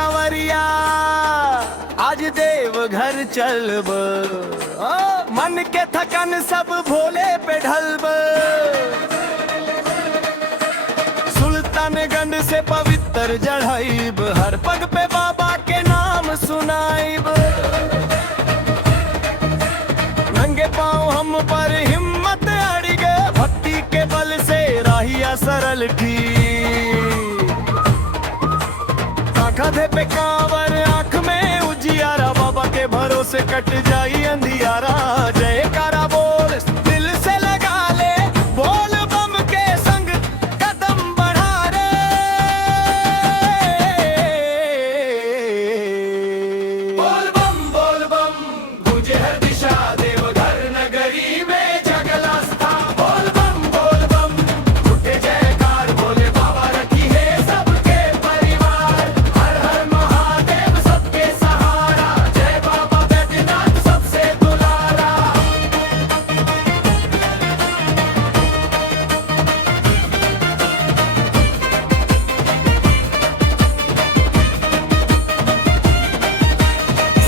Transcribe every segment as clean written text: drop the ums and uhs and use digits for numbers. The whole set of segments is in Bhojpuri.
कंवरिया आज देव घर चलब, मन के थकन सब भोले पे ढलब। सुल्तानगंज से पवित्र जढ़ाइब, हर पग पे बाबा के नाम सुनाइब। नंगे पाँव हम पर हिम्मत अड़िग, भक्ति के बल से राहिया सरल ठीक। कांधे पे कांवर, आँख में उजियारा, बाबा के भरोसे कट जाई अंधियारा। जयकारा बोल दिल से लगा ले, बोल बम के संग कदम बढ़ा रे। बोल बम गूंजे हर दिशा, देवघर नगरी में जगल आस्था। बोल बम उठे जयकार, बोले बाबा रखी है सबके परिवार। हर हर महादेव सबके सहारा, जय बाबा बैद्यनाथ सबसे दुलारा।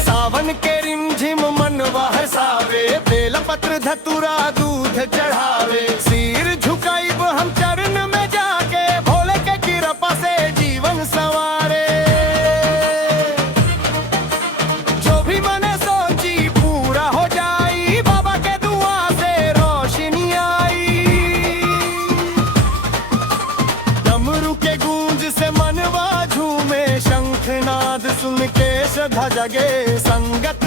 सावन के रिमझिम मनवा हसावे, बेलपत्र धतुरा दूध चढ़ावे। सिर झुकाइब हम चरण में जाके, भोले के कृपा से जीवन संवारे। जो भी मने सोची पूरा हो जाई, बाबा के दुआ से रोशनी आई। डमरू के गूंज से मनवा झूमे, शंखनाद सुन के श्रद्धा जगे। संगत